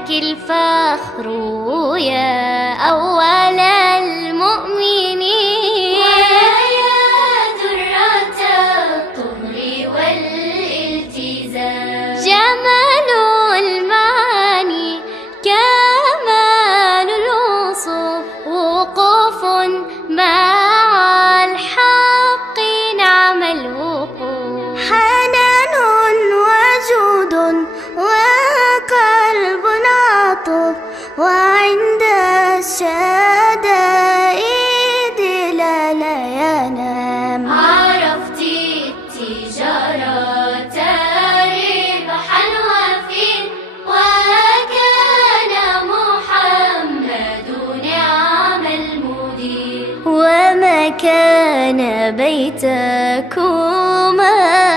لك الفخر يا أول المؤمنين، ويا درة الطهر والالتزام. جمال المعاني كمال الوصوف، وقوف مع الحق نعم الوقوف. حنان وجود وقلب عطوف، وعند الشدائد لا ينام. عرفت التجارة ربحا وفيا، وكان محمد نعم المدير. وما كان بيتكما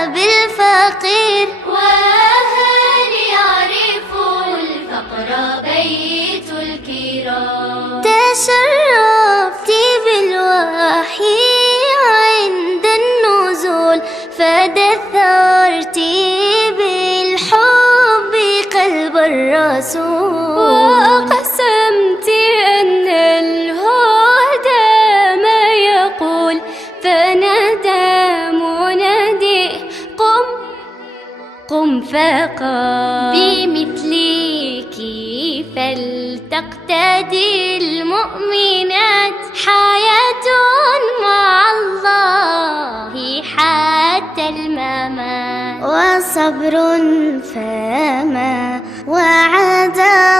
بالفقير، وهل يعرف الفقر بيت الكرام. تشرفت بالوحي عند النزول، فدثرت بالحب قلب الرسول. وأقسمت أن الهدى ما يقول، فنادى منادي قم فقام. بمثلك فلتقتدي المؤمنات، حياة مع الله حتى الممات. وصبر فما وعدا